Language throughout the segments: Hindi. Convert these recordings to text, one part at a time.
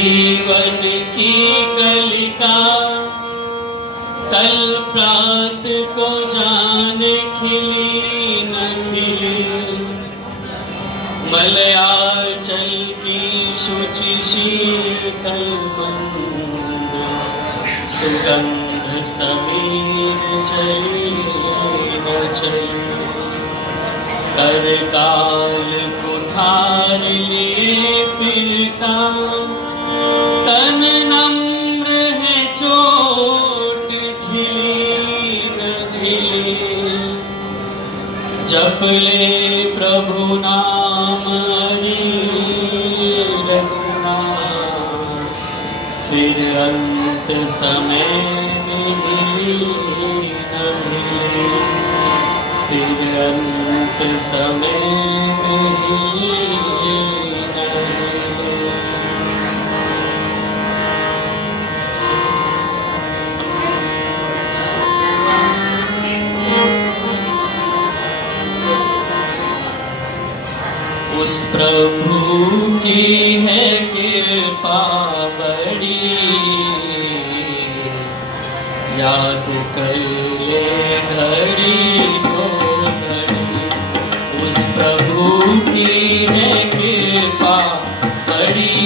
जीवन की कलिका कल प्रात को जाने खिली न खिली। मलयाचल की शुचि शीतल मंद सुगंध समीर चली न चली। करकाल कुठार लिए फिरता तन नम्र है चोट झिली न झिली। जप ले प्रभु नाम हरि रसना फिर अंत समय में मिली न मिली। फिर अंत समय में मिली न मिली। उस प्रभु की है कृपा बड़ी याद कर ले घड़ी तो घड़ी। उस प्रभु की है कृपा बड़ी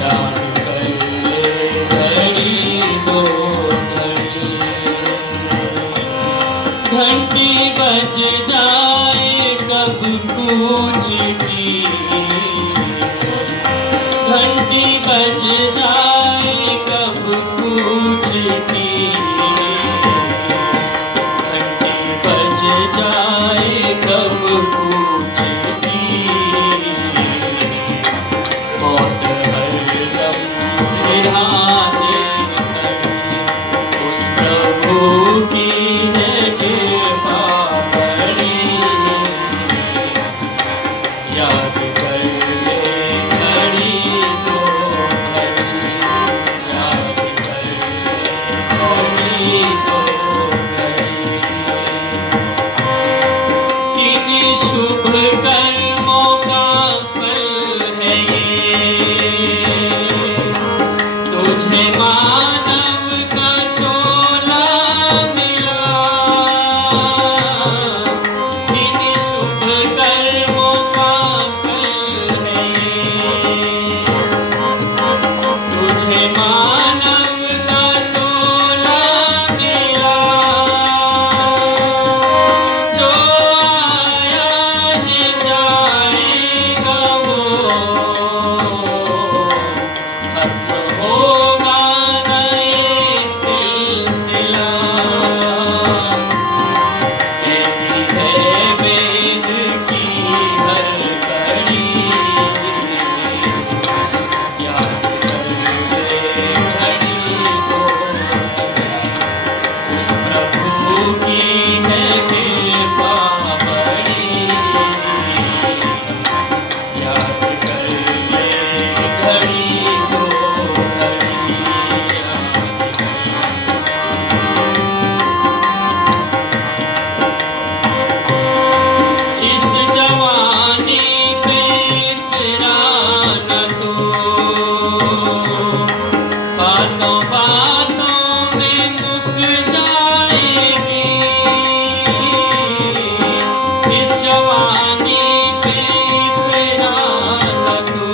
याद कर ले घड़ी तो घड़ी। घंटी बज जाए कब पूछती, घंटी बज जाए कब पूछती। घंटी बज जाए कब पूछती। मौत हरदम सिरहाने खड़ी। उस प्रभु की है कृपा बड़ी याद कर ले घड़ी तो घड़ी। याद कर ले घड़ी तो घड़ी। किन्हीं शुभ कर्मों का फल है ये तुझे मानव का चोला मिला। किन्हीं शुभ कर्मों का फल है ये तुझे मानव का चोला मिला। जो आया है जाएगा वो खत्म होगा न ये सिलसिला। कहती है वेद की हर कड़ी याद कर ले घड़ी तो घड़ी। उस प्रभु की है कृपा बड़ी याद कर ले घड़ी तो घड़ी। इस जवानी पे तेरा न तो बातों बातों में मुक जाएगी। इस जवानी पे तेरा न तो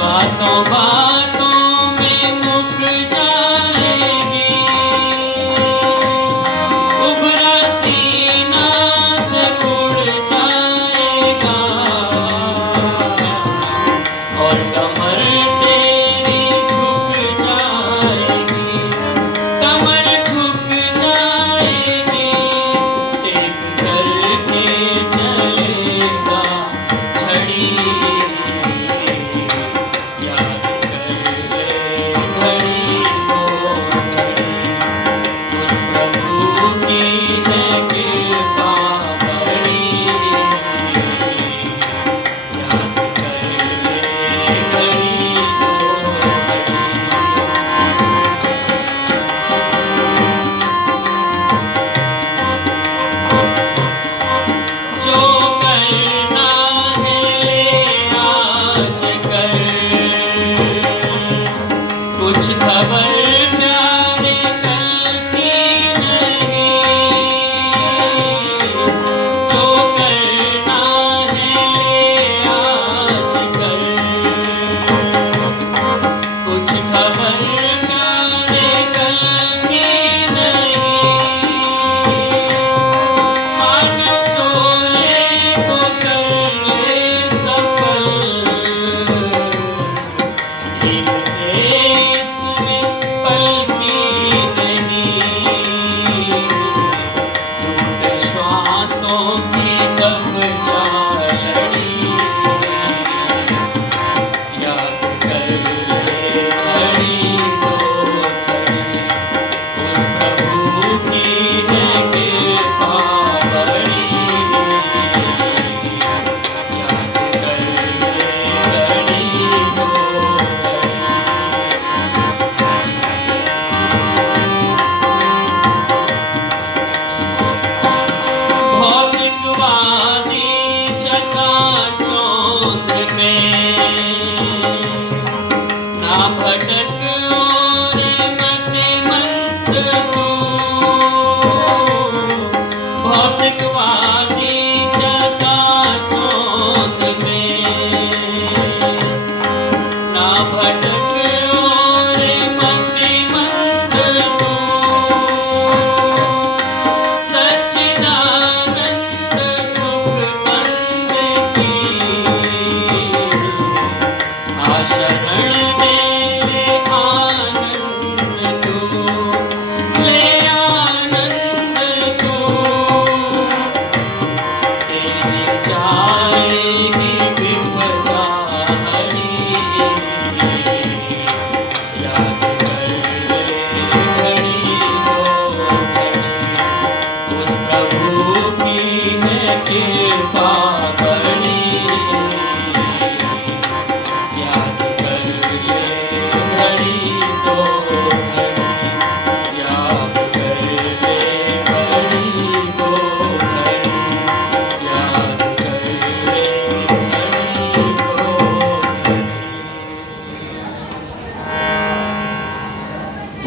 बातों बातों में मुक जाएगी। उभरा सीना से उड़ जाएगा और कमर तेरी झुक जाएगी। कमर झुक जाएगी। एक करके चलेगा छड़ी याद कर ले घड़ी तो घड़ी। उस प्रभु की है कृपा बड़ी याद कर ले घड़ी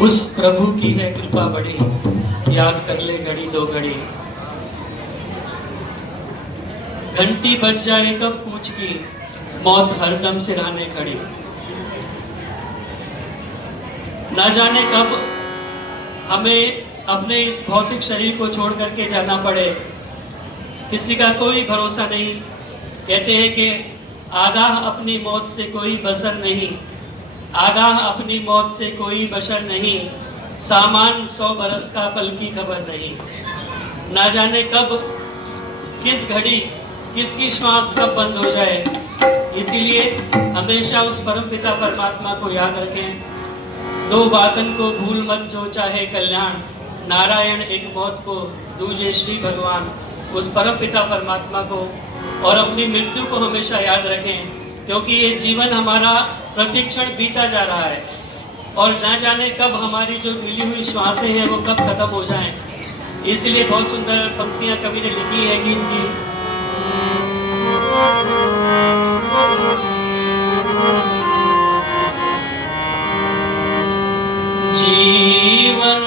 उस प्रभु की है कृपा बड़ी, याद कर ले घड़ी दो घड़ी। घंटी बज जाए कब पूछ की, मौत हरदम सिरहाने खड़ी। ना जाने कब हमें अपने इस भौतिक शरीर को छोड़ करके जाना पड़े, किसी का कोई भरोसा नहीं। कहते हैं कि आगाह अपनी मौत से कोई बसर नहीं, आगाह अपनी मौत से कोई बशर नहीं, सामान 100 बरस का पल की खबर नहीं। ना जाने कब किस घड़ी किसकी श्वास कब बंद हो जाए, इसीलिए हमेशा उस परम पिता परमात्मा को याद रखें। दो बातन को भूल मत जो चाहे कल्याण, नारायण एक मौत को दूजे श्री भगवान। उस परम पिता परमात्मा को और अपनी मृत्यु को हमेशा याद रखें, क्योंकि ये जीवन हमारा प्रतिक्षण बीता जा रहा है और ना जाने कब हमारी जो मिली हुई श्वासें हैं वो कब खत्म हो जाएं। इसलिए बहुत सुंदर पंक्तियां कवि ने लिखी है गीत की। जीवन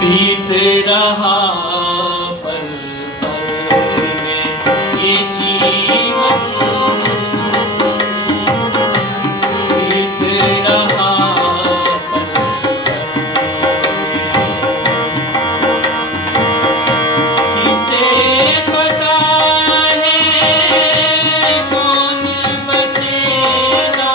बीत रहा पल पल में, ये जीवन बीत रहा पल पल में। किसे पता है कौन बचेगा,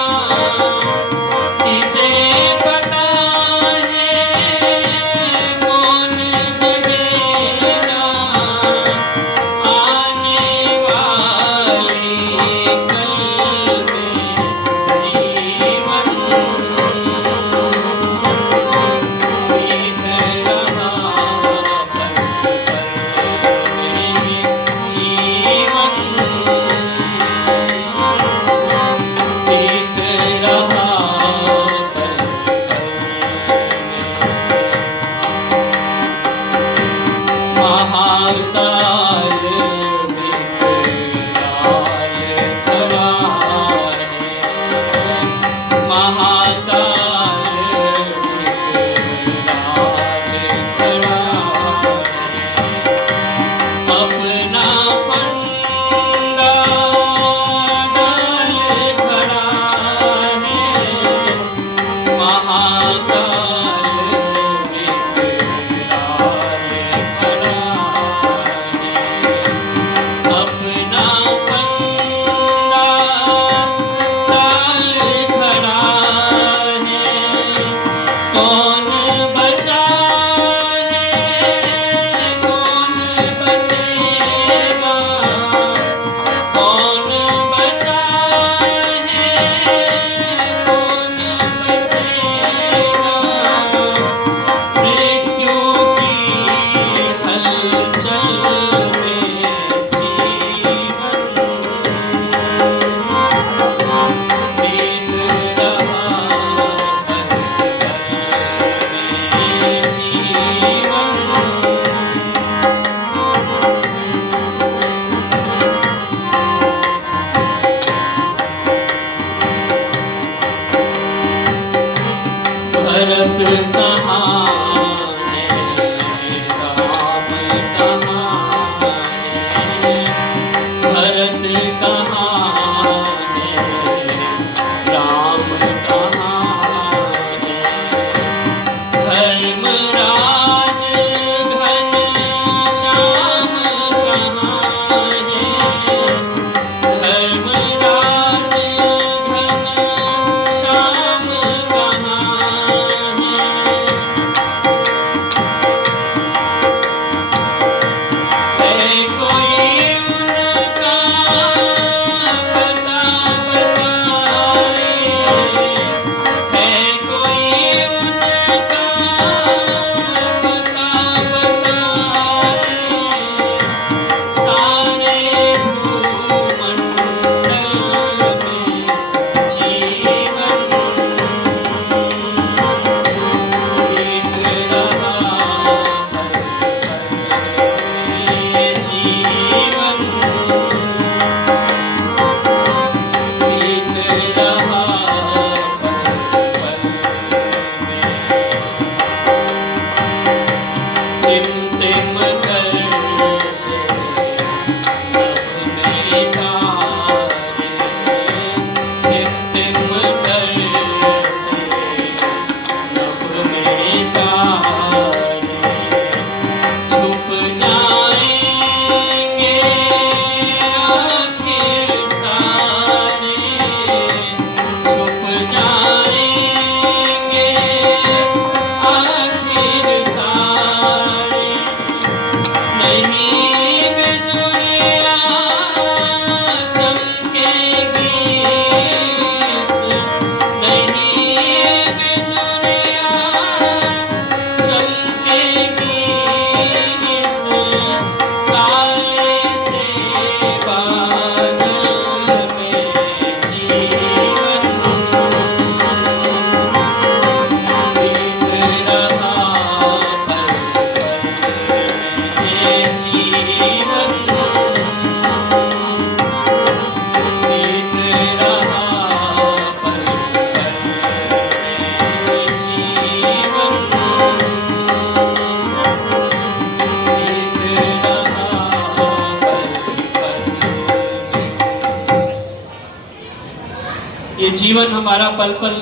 ये जीवन हमारा पल पल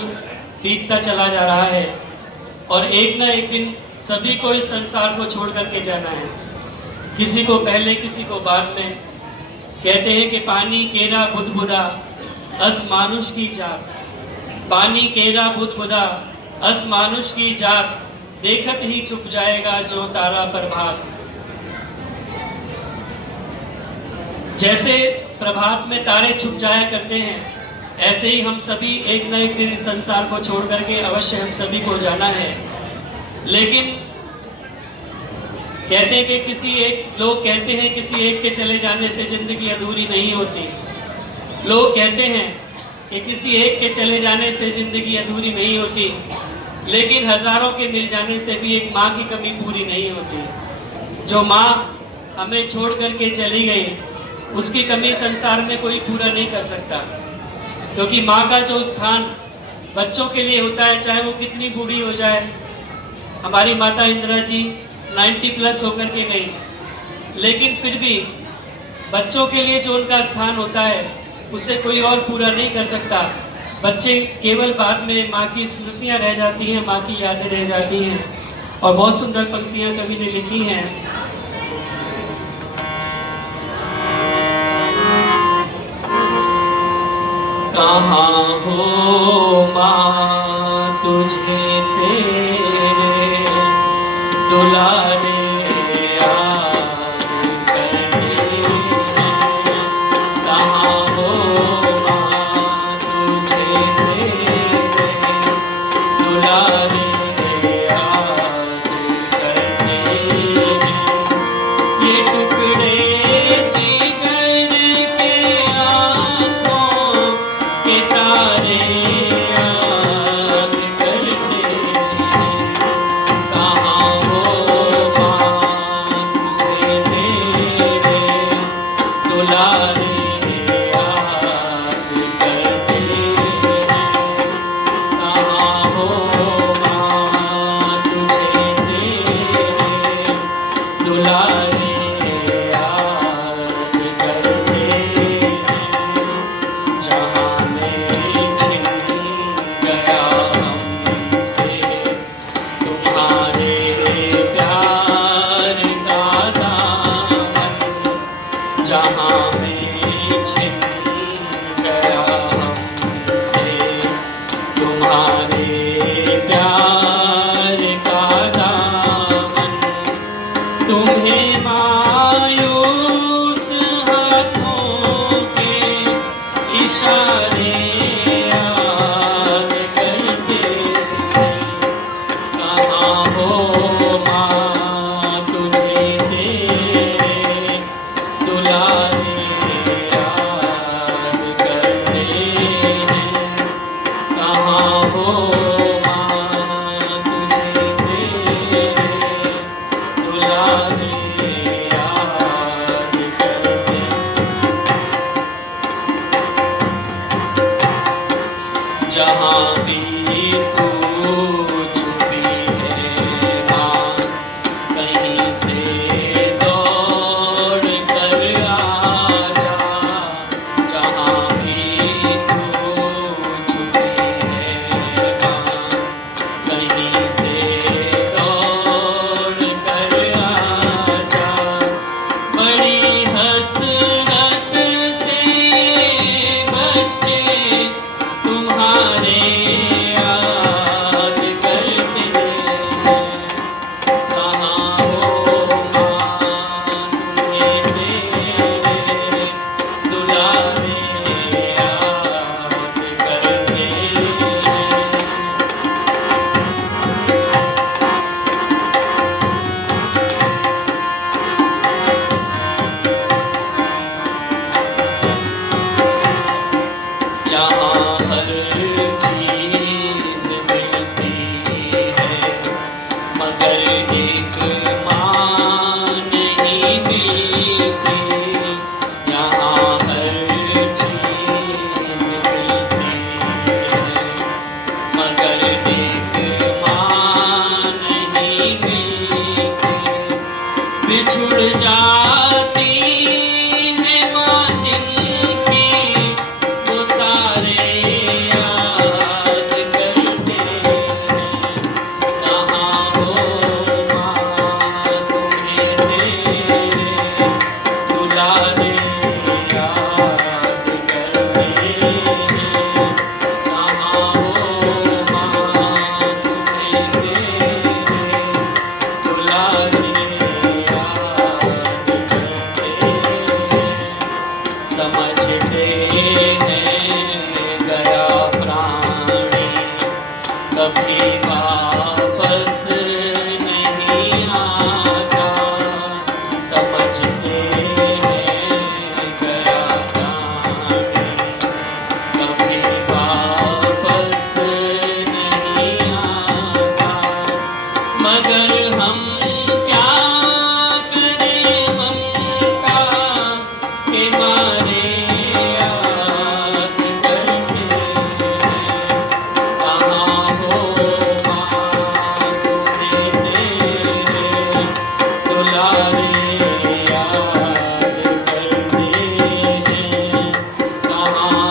बीतता चला जा रहा है और एक ना एक दिन सभी को इस संसार को छोड़ करके जाना है, किसी को पहले किसी को बाद में। कहते हैं कि पानी केरा बुदबुदा अस मानुष की जात, पानी केरा बुदबुदा अस मानुष की जात, देखत ही छुप जाएगा जो तारा प्रभात। जैसे प्रभात में तारे छुप जाया करते हैं, ऐसे ही हम सभी एक न एक दिन संसार को छोड़ करके अवश्य हम सभी को जाना है। लेकिन कहते हैं कि लोग कहते हैं किसी एक के चले जाने से जिंदगी अधूरी नहीं होती। लोग कहते हैं कि किसी एक के चले जाने से जिंदगी अधूरी नहीं होती, लेकिन हजारों के मिल जाने से भी एक माँ की कमी पूरी नहीं होती। जो माँ हमें छोड़ करके चली गई, उसकी कमी संसार में कोई पूरा नहीं कर सकता, क्योंकि माँ का जो स्थान बच्चों के लिए होता है, चाहे वो कितनी बूढ़ी हो जाए। हमारी माता इंदिरा जी 90+ होकर के गई, लेकिन फिर भी बच्चों के लिए जो उनका स्थान होता है उसे कोई और पूरा नहीं कर सकता। बच्चे केवल बाद में माँ की स्मृतियाँ रह जाती हैं, माँ की यादें रह जाती हैं। और बहुत सुंदर पंक्तियाँ कवि ने लिखी हैं। कहाँ हो माँ तुझे तेरे दुलारे याद करने, कहाँ हो माँ तुझे तेरे दुलारे याद करने, ये टुकड़े जिगर के आँखों के तारे याद करने, कहाँ हो माँ तुझे तेरे दुलारे याद करने, कहाँ हो माँ तुझे तेरे दुलारे याद करने। जहाँ में छिन गया हमसे तुम्हारे प्यार का दामन, जहाँ में छिन गया हमसे तुम्हारे प्यार का दामन, तुम्हें मायूस हाथों के इशारे याद करते हैं, कहाँ हो माँ तुझे तेरे दुलारे याद करते हैं, कहाँ हो माँ तुझे तेरे दुलारे याद करते हैं। जहाँ भी तू छुपी है माँ, कहीं से दौड़ कर आ जा। जहाँ भी तू छुपी है माँ, कहीं से दौड़ कर आ जा। बड़ी हसरत से बच्चे तुम्हारे याद करते हैं, कहाँ हो माँ तुम्हें तेरे दुलारे याद करते हैं। यहाँ हर चीज मिलती है, मगर एक माँ नहीं मिलती। यहाँ हर चीज मिलती है, मगर एक माँ नहीं मिलती। बिछुड़ जाती है माँ जिनकी, वो सारे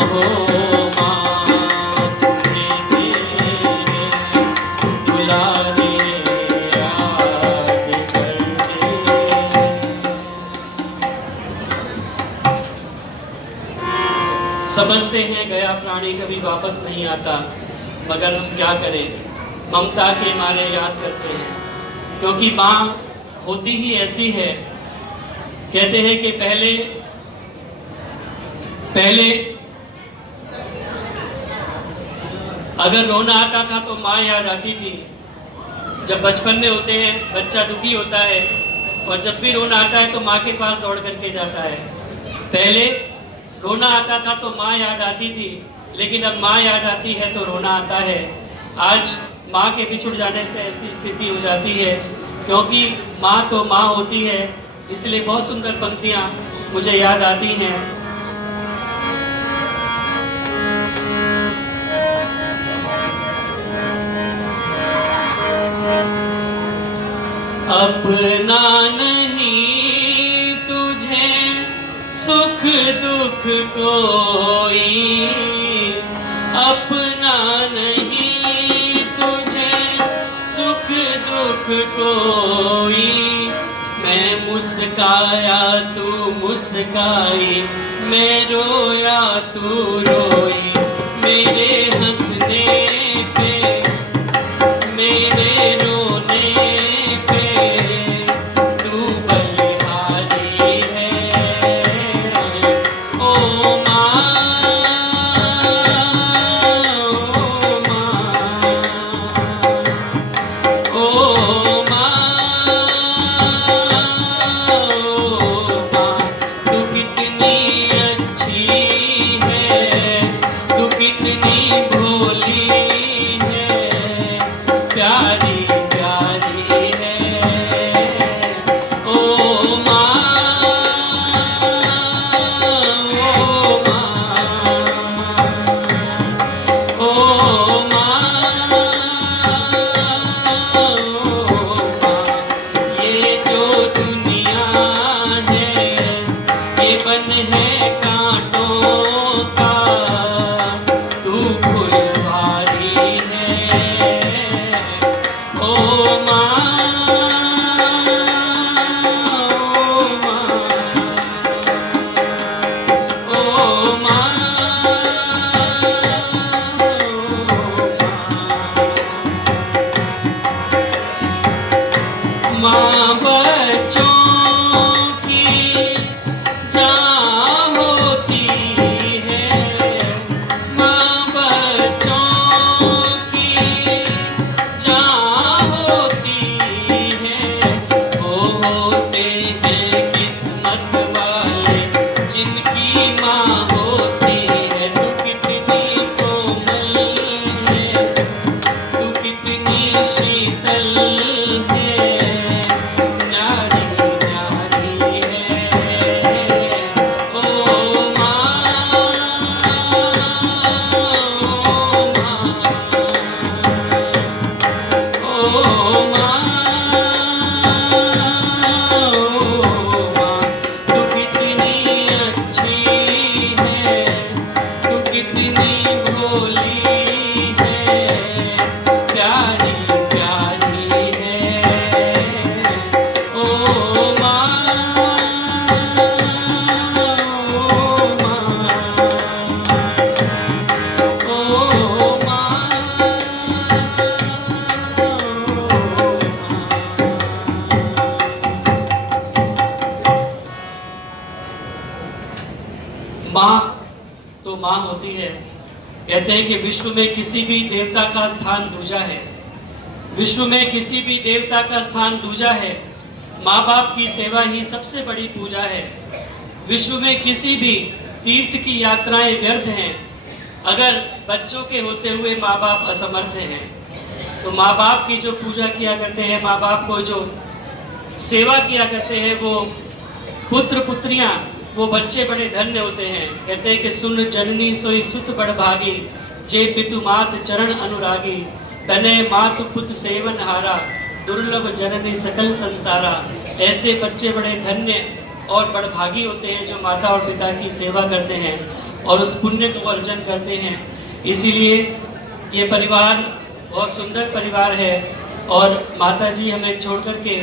हो माँ तुम्हें तेरे दुलारे याद करते। समझते हैं गया प्राणी कभी वापस नहीं आता, मगर हम क्या करें, ममता के मारे याद करते हैं। क्योंकि माँ होती ही ऐसी है। कहते हैं कि पहले अगर रोना आता था तो माँ याद आती थी। जब बचपन में होते हैं बच्चा दुखी होता है और जब भी रोना आता है तो माँ के पास दौड़ करके जाता है। पहले रोना आता था तो माँ याद आती थी, लेकिन अब माँ याद आती है तो रोना आता है। आज माँ के बिछुड़ जाने से ऐसी स्थिति हो जाती है, क्योंकि माँ तो माँ होती है। इसलिए बहुत सुंदर पंक्तियाँ मुझे याद आती हैं। अपना नहीं तुझे सुख दुख कोई, अपना नहीं तुझे सुख दुख कोई। मैं मुस्काया तू मुस्काई, मैं रोया तू रोई। मेरे हंसने पे मेरे रोने पे तू बलिहारी है। ओ माँ, ओ माँ, ओ माँ, तू कितनी अच्छी है, तू कितनी भोली है, प्यारी प्यारी है। ओ माँ, ओ माँ, ओ माँ, ओ माँ। ये जो दुनिया है ये बन है कांटों का, तू फुलवारी है। ओ माँ, ओ माँ, ओ माँ, माँ बच्चों की जान होती है, माँ बच्चों की जान होती है। वो होते हैं किस्मत वाले जिनकी माँ होती है। तू कितनी कोमल है, तू कितनी शीतल है, न्यारी न्यारी है। ओ माँ, ओ माँ, ओ माँ, तू कितनी अच्छी है, तू कितनी भोली है, प्यारी प्यारी है। ओ माँ, ओ माँ, ओ माँ, माँ तो माँ होती है। कहते हैं कि विश्व में किसी भी देवता का स्थान दूजा है, विश्व में किसी भी देवता का स्थान दूजा है। माँ बाप की सेवा ही सबसे बड़ी पूजा है। विश्व में किसी भी तीर्थ की यात्राएं व्यर्थ हैं अगर बच्चों के होते हुए माँ बाप असमर्थ हैं। तो माँ बाप की जो पूजा किया करते हैं, माँ बाप को जो सेवा किया करते हैं, वो पुत्र पुत्रियां, वो बच्चे बड़े धन्य होते हैं। कहते हैं कि सुन जननी सोई सुत बड़ भागी, जे पितु मात चरण अनुरागी। तनय मातु पुत सेवन हारा, दुर्लभ जननी सकल संसारा। ऐसे बच्चे बड़े धन्य और बड़भागी होते हैं जो माता और पिता की सेवा करते हैं। और उस पुण्य को अर्जन करते हैं। इसीलिए ये परिवार बहुत सुंदर परिवार है। और माता जी हमें छोड़ करके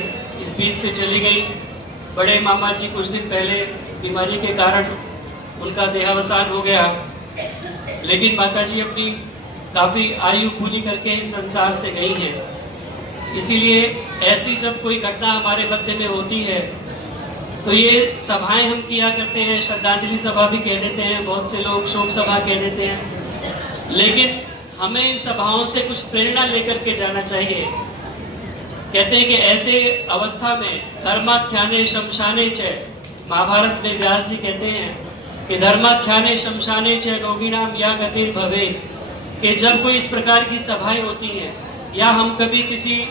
इस बीच से चली गई। बड़े मामा जी कुछ दिन पहले बीमारी के कारण उनका देहावसान हो गया, लेकिन माता जी अपनी काफ़ी आयु पूरी करके इस संसार से गई हैं। इसीलिए ऐसी जब कोई घटना हमारे मध्य में होती है तो ये सभाएं हम किया करते हैं, श्रद्धांजलि सभा भी कह देते हैं, बहुत से लोग शोक सभा कह देते हैं, लेकिन हमें इन सभाओं से कुछ प्रेरणा लेकर के जाना चाहिए। कहते हैं कि ऐसे अवस्था में धर्माख्याने शमशाने च, महाभारत में व्यास जी कहते हैं कि धर्माख्याने शमशाने च रोगिणाम या गतिर भवे, कि जब कोई इस प्रकार की सभाएं होती हैं या हम कभी किसी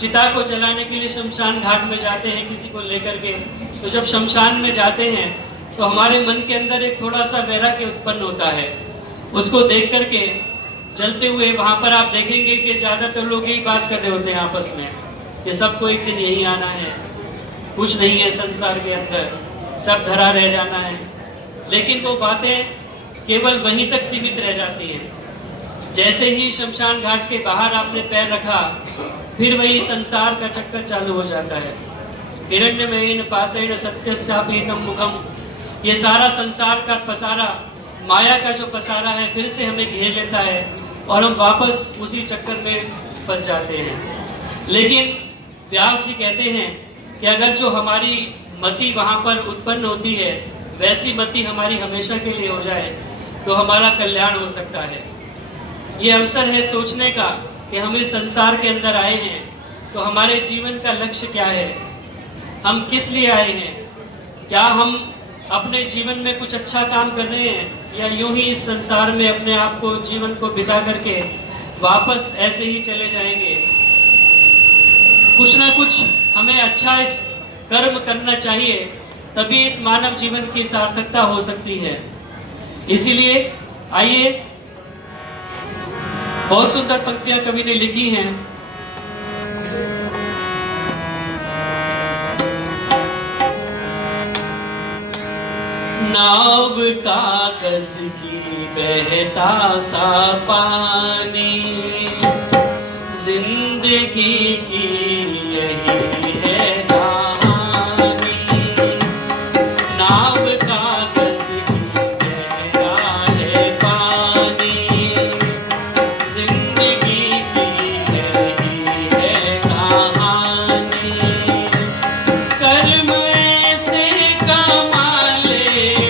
चिता को जलाने के लिए शमशान घाट में जाते हैं किसी को लेकर के, तो जब शमशान में जाते हैं तो हमारे मन के अंदर एक थोड़ा सा वैराग्य उत्पन्न होता है। उसको देख करके जलते हुए वहाँ पर आप देखेंगे कि ज़्यादातर लोग यही बात कर रहे होते हैं आपस में कि सबको एक दिन यही आना है, कुछ नहीं है संसार के अंदर, सब धरा रह जाना है। लेकिन वो बातें केवल वहीं तक सीमित रह जाती हैं। जैसे ही शमशान घाट के बाहर आपने पैर रखा, फिर वही संसार का चक्कर चालू हो जाता है। हिरण्यमयेन पातेन सत्यस्यापीतम मुखम, ये सारा संसार का पसारा, माया का जो पसारा है, फिर से हमें घेर लेता है और हम वापस उसी चक्कर में फंस जाते हैं। लेकिन व्यास जी कहते हैं कि अगर जो हमारी मति वहाँ पर उत्पन्न होती है वैसी मति हमारी हमेशा के लिए हो जाए तो हमारा कल्याण हो सकता है। ये अवसर है सोचने का कि हम इस संसार के अंदर आए हैं तो हमारे जीवन का लक्ष्य क्या है, हम किस लिए आए हैं, क्या हम अपने जीवन में कुछ अच्छा काम कर रहे हैं या यूं ही इस संसार में अपने आप को जीवन को बिता करके वापस ऐसे ही चले जाएंगे। कुछ ना कुछ हमें अच्छा इस कर्म करना चाहिए, तभी इस मानव जीवन की सार्थकता हो सकती है। इसीलिए आइए, बहुत सुंदर पंक्तियां कवि ने लिखी हैं। नाव कागज की बहता सा पानी, जिंदगी की यही है कहानी। नाव कागज की बहता है पानी, जिंदगी की यही है कहानी। कर्म ऐसे कमा ले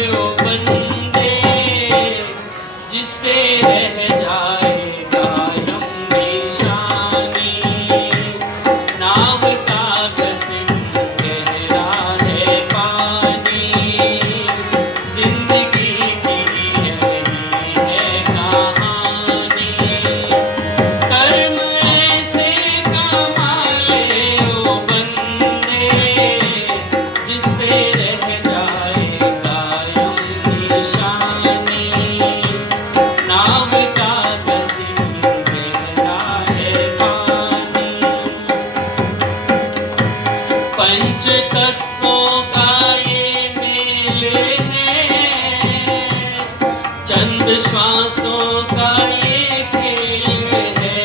ओ बंदे, जिससे रह जाएगा लंबी शानी। नाव कागज गहरा है पानी, जिंदगी की यही है कहानी। कर्म ऐसे कमा ले ओ बंदे, जिससे रह जाएगा लंबी शानी। नाव कागज गहरा है पानी। पंच तत्वों का ये मेल है, चंद श्वासों का ये खेल है।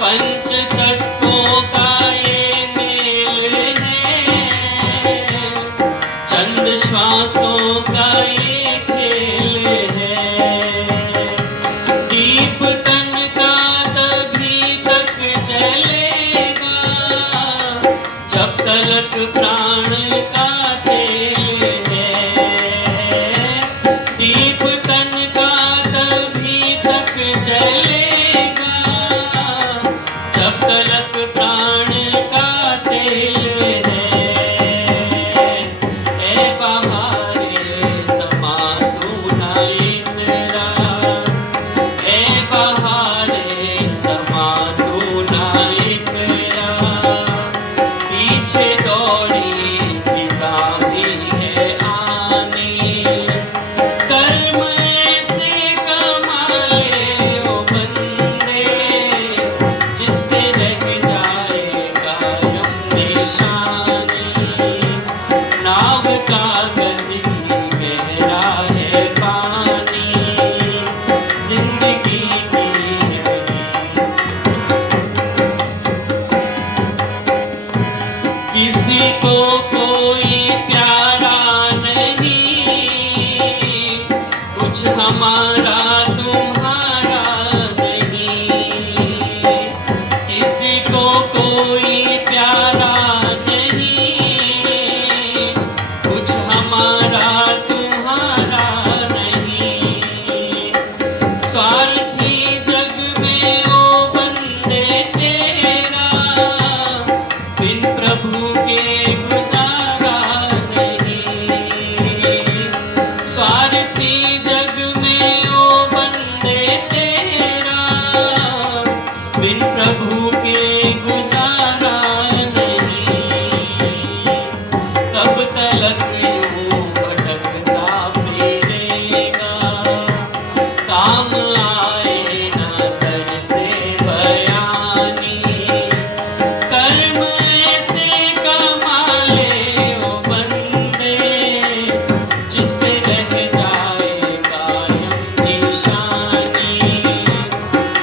पंच तत्वों का ये मेल है, चंद श्वासों का ये खेल है। दीप तन का तभी तक जलेगा जब तलक प्राण का तेल है। दीप तन का कुछ हमारा तुम्हारा नहीं, किसी को कोई प्यारा नहीं, कुछ हमारा तुम्हारा नहीं। स्वार्थी जग में ओ बंदे तेरा, बिन प्रभु के गुजारा नहीं। स्वार्थी जग में ओ बंदे तेरा, बिन प्रभु के गुजारा नहीं। कब तलक यूं भटकता फिरेगा, काम आए ना तर से बयानी। कर्म ऐसे कमा ले ओ बंदे, जिससे रह जाए कायम निशानी।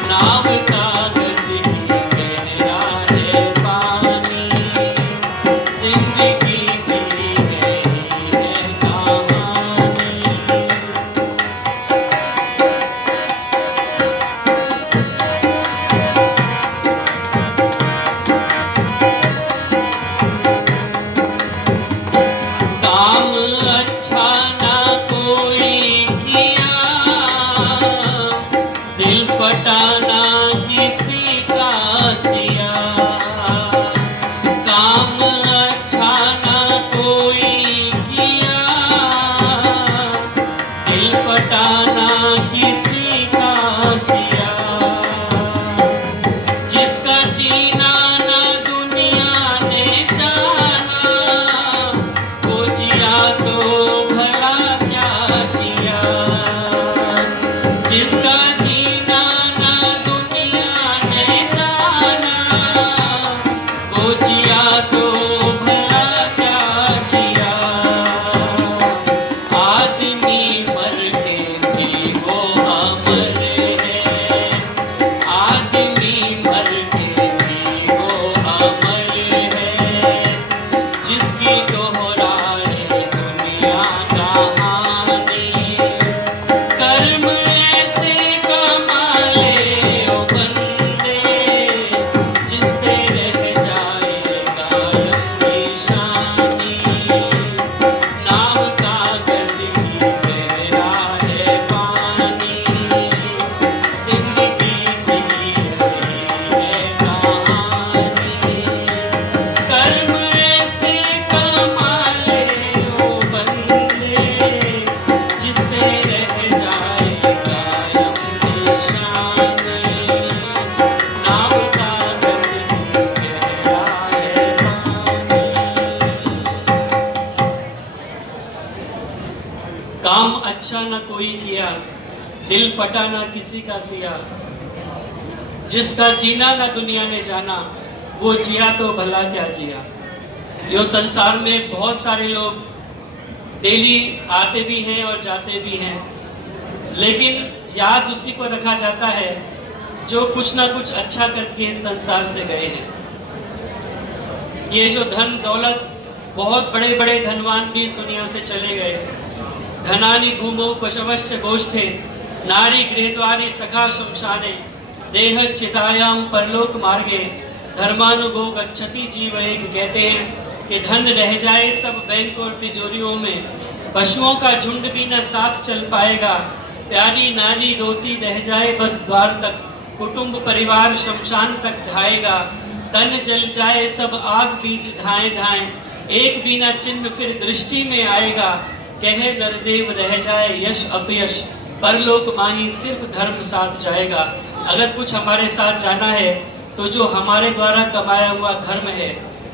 नाव कागज की गहरा है पानी, जिंदगी भी यही है कहानी। काम अच्छा ना कोई किया, दिल फटाना किसी का सिया। काम अच्छा ना कोई किया, दिल फटाना किसी का सिया। जिसका जीना ना दुनिया ने जाना, वो जिया तो भला क्या जिया। जिसका जीना ना दुनिया ने जाना, वो जिया तो भला क्या जिया। आदमी मर के भी वो अमर है, आदमी मर के भी वो अमर है। जिसकी दोहराए दुनिया कहानी, कर्म ऐसे कमा ले ओ बंदे, जिससे रह जाए कायम निशानी। नाव कागज की गहरा है पानी, जिंदगी भी यही है कहानी। कर्म ऐसे कमा ले ओ बंदे, जिससे रह जाए कायम निशानी। नाव कागज की गहरा है पानी। काम अच्छा न कोई किया, दिल फटा ना किसी का सिया। जिसका जीना ना दुनिया ने जाना, वो जिया तो भला क्या जिया। यो संसार में बहुत सारे लोग डेली आते भी हैं और जाते भी हैं, लेकिन याद उसी को रखा जाता है जो कुछ ना कुछ अच्छा करके इस संसार से गए हैं। ये जो धन दौलत, बहुत बड़े बड़े धनवान भी इस दुनिया से चले गए। धनानि भूमौ पशवश्च गोष्ठे, नारी गृहद्वारे सखा शमशाने। देहश्चितायां परलोक मार्गे, धर्मानुगो गच्छति जीव। एक कहते हैं कि धन रह जाए सब बैंक और तिजोरियों में, पशुओं का झुंड भी न साथ चल पाएगा। प्यारी नारी रोती रह जाए बस द्वार तक, कुटुंब परिवार शमशान तक ढाएगा। तन जल जाए सब आग बीच ढाए ढाए, एक भी न चिन्ह फिर दृष्टि में आएगा। कहे नरदेव रह जाए यश अपयश, परलोक माही सिर्फ धर्म साथ जाएगा। अगर कुछ हमारे साथ जाना है तो जो हमारे द्वारा कमाया हुआ धर्म है,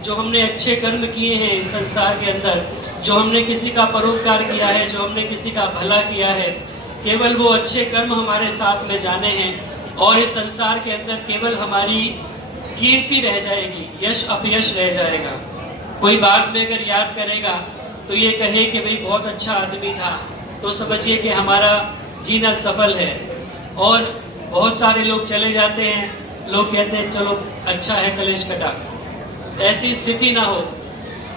जो हमने अच्छे कर्म किए हैं इस संसार के अंदर, जो हमने किसी का परोपकार किया है, जो हमने किसी का भला किया है, केवल वो अच्छे कर्म हमारे साथ में जाने हैं और इस संसार के अंदर केवल हमारी कीर्ति रह जाएगी, यश अपयश रह जाएगा। कोई बाद में अगर याद करेगा तो ये कहे कि भाई बहुत अच्छा आदमी था, तो समझिए कि हमारा जीना सफल है। और बहुत सारे लोग चले जाते हैं, लोग कहते हैं चलो अच्छा है कलेश कटा। ऐसी स्थिति ना हो।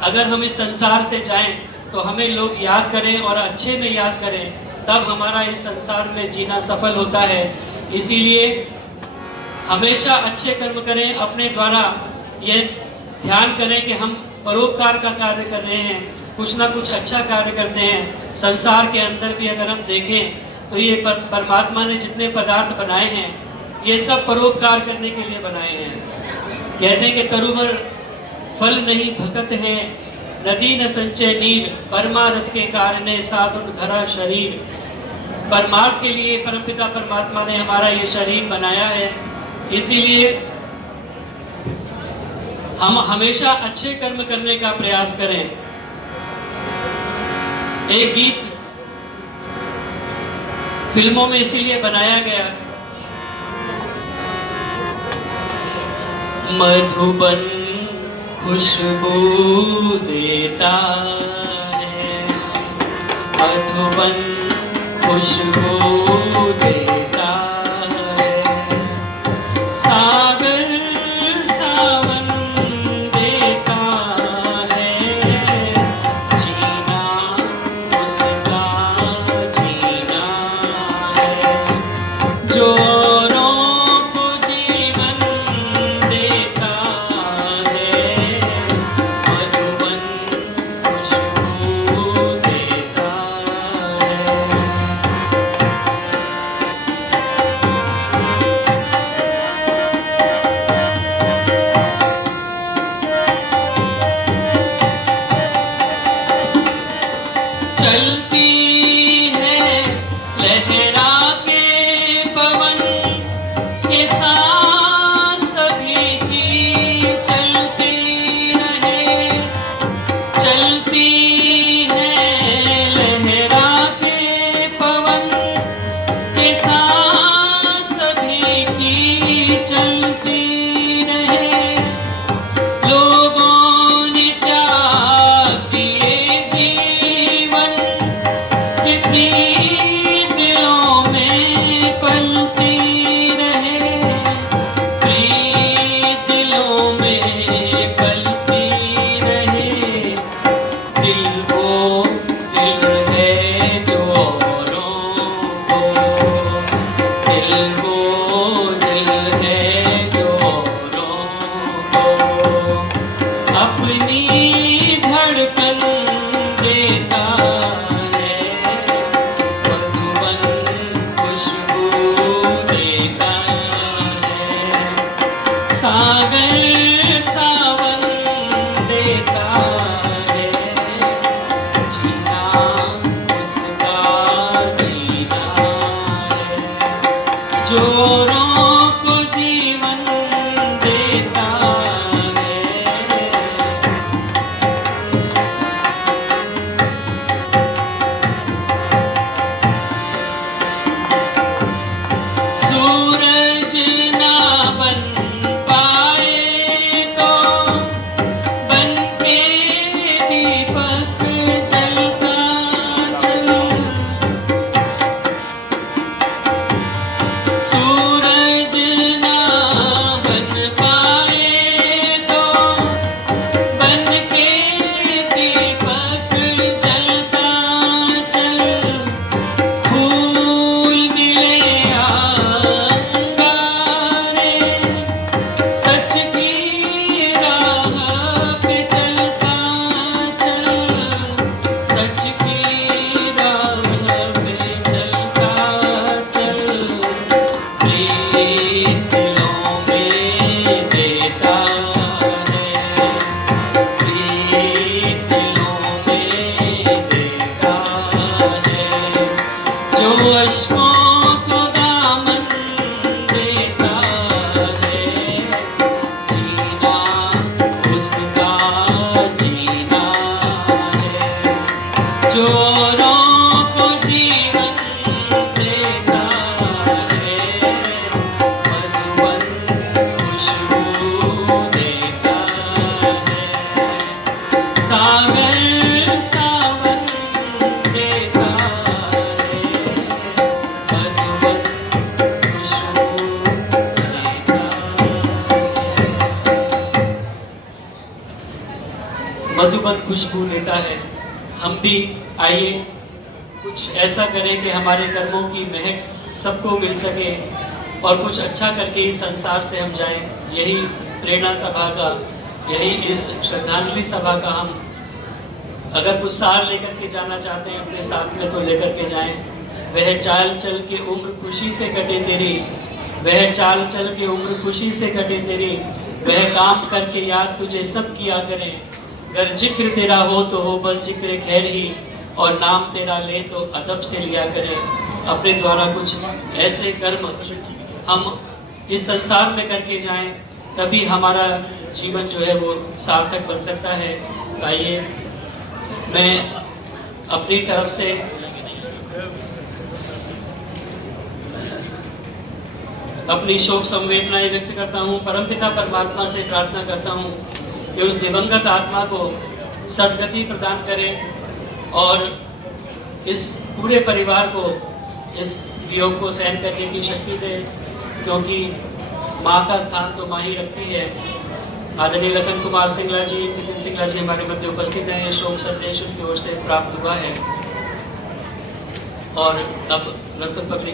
अगर हम इस संसार से जाएं तो हमें लोग याद करें और अच्छे में याद करें तब हमारा इस संसार में जीना सफल होता है। इसीलिए हमेशा अच्छे कर्म करें, अपने द्वारा ये ध्यान करें कि हम परोपकार का कार्य कर रहे हैं, कुछ ना कुछ अच्छा कार्य करते हैं। संसार के अंदर भी अगर हम देखें तो ये परमात्मा ने जितने पदार्थ बनाए हैं ये सब परोपकार करने के लिए बनाए हैं। कहते हैं कि तरुवर फल नहीं भकत है, नदी न संचय नीर, परमारथ के कारणे साधु धरा शरीर। परमार्थ के लिए परमपिता परमात्मा ने हमारा ये शरीर बनाया है, इसीलिए हम हमेशा अच्छे कर्म करने का प्रयास करें। एक गीत फिल्मों में इसीलिए बनाया गया, मधुबन खुशबू देता है, मधुबन खुशबू देता है, सागर सावन देता है, जीना उसका जीना है, जोरों को जीवन देता है, मधुबन खुशबू देता है। चलती है लहरा के पवन के साथ सभी की चलती रहे, चलती है लहरा के पवन के साथ सभी की चलती रहे। लोगों ने त्याग दिए जीवन, कितनी दिलों में पलती रहे, प्रीत दिलों में पलती रहे। दिल वो दिल है जो औरों को, दिल वो दिल है जो औरों को अपनी धड़कन देता है, मधुबन खुशबू देता है, सागर सावन देता है, जीना उसका जीना है, जोरों को जीवन देता है। सूरज ना बन पाए तो बन के दीपक जलता चल, सूरज ना बन पाए तो बन के दीपक जलता चल, फूल मिले अंगारे, सच की राह पे चलता चल, सच की राह पे चलता चल, प्रीत दिलों में देता है, प्रीत दिलों में देता है, जो अश्कों को दामन देता है, जीना उसका जीना है, जोरों को जीवन देता है, मधुबन खुशबू देता है, सागर सावन देता है, मधुबन खुशबू देता है। मधुबन खुशबू देता है। हम भी आइए कुछ कुछ ऐसा करें कि हमारे कर्मों की महक सबको मिल सके और कुछ अच्छा करके इस संसार से हम जाएं। यही इस प्रेरणा सभा का, यही इस श्रद्धांजलि सभा का हम अगर कुछ सार लेकर के जाना चाहते हैं अपने साथ में तो लेकर के जाएं। वह चाल चल के उम्र खुशी से कटे तेरी, वह चाल चल के उम्र खुशी से कटे तेरी, वह काम करके याद तुझे सब किया करें। अगर जिक्र तेरा हो तो हो बस जिक्र खैर ही, और नाम तेरा ले तो अदब से लिया करें। अपने द्वारा कुछ ऐसे कर्म हम इस संसार में करके जाएं, तभी हमारा जीवन जो है वो सार्थक बन सकता है। आइए मैं अपनी तरफ से अपनी शोक संवेदनाएं व्यक्त करता हूँ। परमपिता परमात्मा से प्रार्थना करता हूँ कि उस दिवंगत आत्मा को सद्गति प्रदान करें और इस पूरे परिवार को इस वियोग को सहन करने की शक्ति दे, क्योंकि माँ का स्थान तो माँ ही रखती है। आदरणीय लखन कुमार सिंगला जी, नितिन सिंगला जी हमारे मध्य उपस्थित हैं। ये शोक संदेश उनकी ओर से प्राप्त हुआ है और अब रसद पब्लिक